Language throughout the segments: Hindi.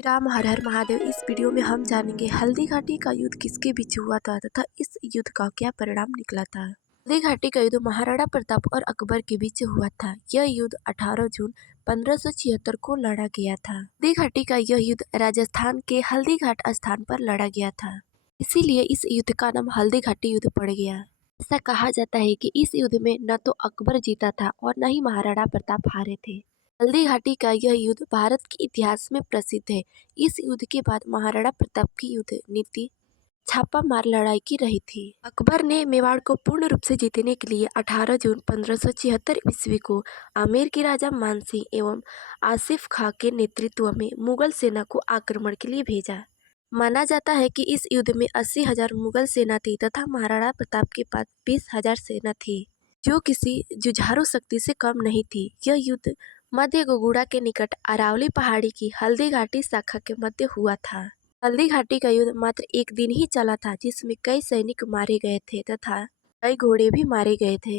राम हर हर महादेव। इस वीडियो में हम जानेंगे हल्दी घाटी का युद्ध किसके बीच हुआ था तथा इस युद्ध का क्या परिणाम निकला था। हल्दी घाटी का युद्ध महाराणा प्रताप और अकबर के बीच हुआ था। यह युद्ध 18 जून 1576 को लड़ा गया था। हल्दी घाटी का यह युद्ध राजस्थान के हल्दी घाट स्थान पर लड़ा गया था, इसीलिए इस युद्ध का नाम हल्दी घाटी युद्ध पड़ गया। ऐसा कहा जाता है कि इस युद्ध में न तो अकबर जीता था और न ही महाराणा प्रताप हारे थे। हल्दी घाटी का यह युद्ध भारत के इतिहास में प्रसिद्ध है। इस युद्ध के बाद महाराणा प्रताप की युद्ध नीति छापा मार लड़ाई की रही थी। अकबर ने मेवाड़ को पूर्ण रूप से जीतने के लिए 18 जून 1576 ईस्वी को आमेर के राजा मानसिंह एवं आसिफ खां के नेतृत्व में मुगल सेना को आक्रमण के लिए भेजा। माना जाता है कि इस युद्ध में 80,000 मुगल सेना थी तथा महाराणा प्रताप के पास 20,000 सेना थी, जो किसी जुझारू शक्ति से कम नहीं थी। यह युद्ध मध्य गुगुड़ा के निकट अरावली पहाड़ी की हल्दी घाटी शाखा के मध्य हुआ था। हल्दी घाटी का युद्ध मात्र एक दिन ही चला था, जिसमें कई सैनिक मारे गए थे तथा कई घोड़े भी मारे गए थे।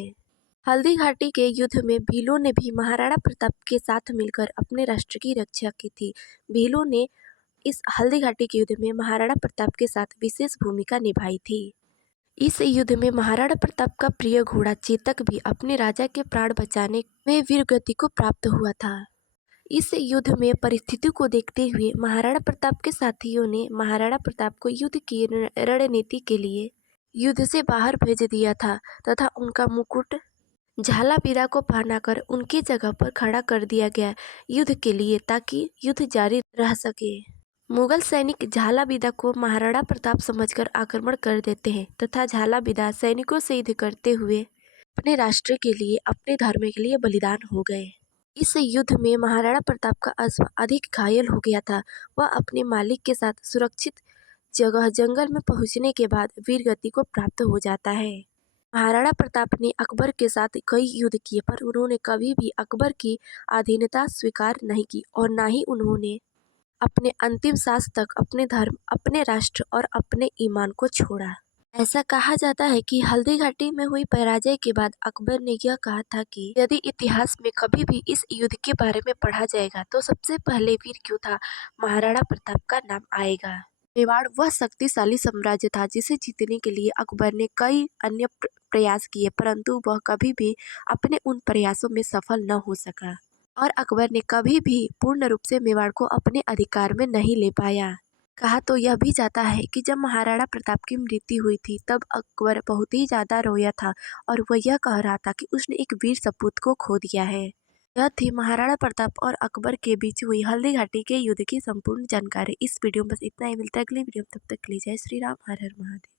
हल्दी घाटी के युद्ध में भीलों ने भी महाराणा प्रताप के साथ मिलकर अपने राष्ट्र की रक्षा की थी। भीलों ने इस हल्दी घाटी के युद्ध में महाराणा प्रताप के साथ विशेष भूमिका निभाई थी। इस युद्ध में महाराणा प्रताप का प्रिय घोड़ा चेतक भी अपने राजा के प्राण बचाने में वीरगति को प्राप्त हुआ था। इस युद्ध में परिस्थितियों को देखते हुए महाराणा प्रताप के साथियों ने महाराणा प्रताप को युद्ध की रणनीति के लिए युद्ध से बाहर भेज दिया था तथा उनका मुकुट झालाबीरा को पहनाकर उनकी जगह पर खड़ा कर दिया गया युद्ध के लिए, ताकि युद्ध जारी रह सके। मुगल सैनिक झालाबीदा को महाराणा प्रताप समझकर आक्रमण कर देते हैं तथा झालाबीदा सैनिकों से युद्ध करते हुए अपने राष्ट्र के लिए, अपने धर्म के लिए बलिदान हो गए। इस युद्ध में महाराणा प्रताप का अश्व अधिक घायल हो गया था। वह अपने मालिक के साथ सुरक्षित जगह जंगल में पहुंचने के बाद वीरगति को प्राप्त हो जाता है। महाराणा प्रताप ने अकबर के साथ कई युद्ध किए, पर उन्होंने कभी भी अकबर की अधीनता स्वीकार नहीं की और न ही उन्होंने अपने अंतिम सांस तक अपने धर्म, अपने राष्ट्र और अपने ईमान को छोड़ा। ऐसा कहा जाता है कि हल्दी घाटी में हुई पराजय के बाद अकबर ने यह कहा था कि यदि इतिहास में कभी भी इस युद्ध के बारे में पढ़ा जाएगा तो सबसे पहले वीर योद्धा महाराणा प्रताप का नाम आएगा। मेवाड़ वह शक्तिशाली साम्राज्य था जिसे जीतने के लिए अकबर ने कई अन्य प्रयास किए, परंतु वह कभी भी अपने उन प्रयासों में सफल न हो सका और अकबर ने कभी भी पूर्ण रूप से मेवाड़ को अपने अधिकार में नहीं ले पाया। कहा तो यह भी जाता है कि जब महाराणा प्रताप की मृत्यु हुई थी तब अकबर बहुत ही ज्यादा रोया था और वह यह कह रहा था कि उसने एक वीर सपूत को खो दिया है। यह थी महाराणा प्रताप और अकबर के बीच हुई हल्दी घाटी के युद्ध की संपूर्ण जानकारी। इस वीडियो में बस इतना ही। मिलता है अगली वीडियो में, तब तक के लिए जय श्री राम, हर हर महादेव।